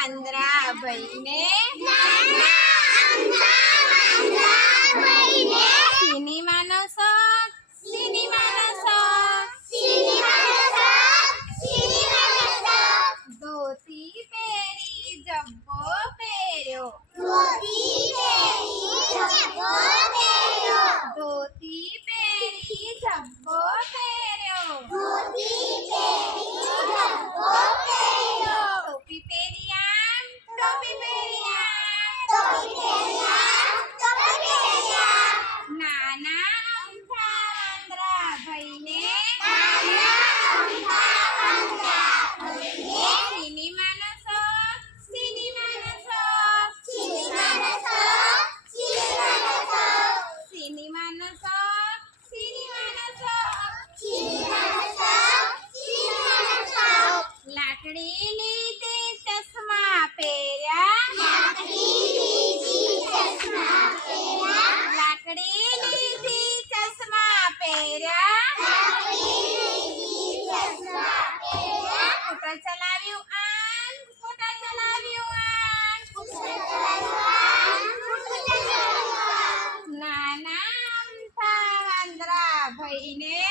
વાંદરા ભાઈને સિનેમાનો શોખ ધોતી પહેરી જબ્બો પહેર્યો ધોતી પહેરી જબ્બો પહેર્યો ટોપી પહેરી આમ ટોપી પહેરી આમ નાના અમથા વાંદરા ભાઈને સિનેમાનો શોખ સિનેમાનો શોખ લાકડી લીધે ચશ્મા પહેર્યા લાકડી લીધી ચશ્મા પહેર્યા સ્કૂટર ચલાવ્યું આમ સ્કૂટર ચલાવ્યું આમ નાના અમથા વાંદરા ભાઈને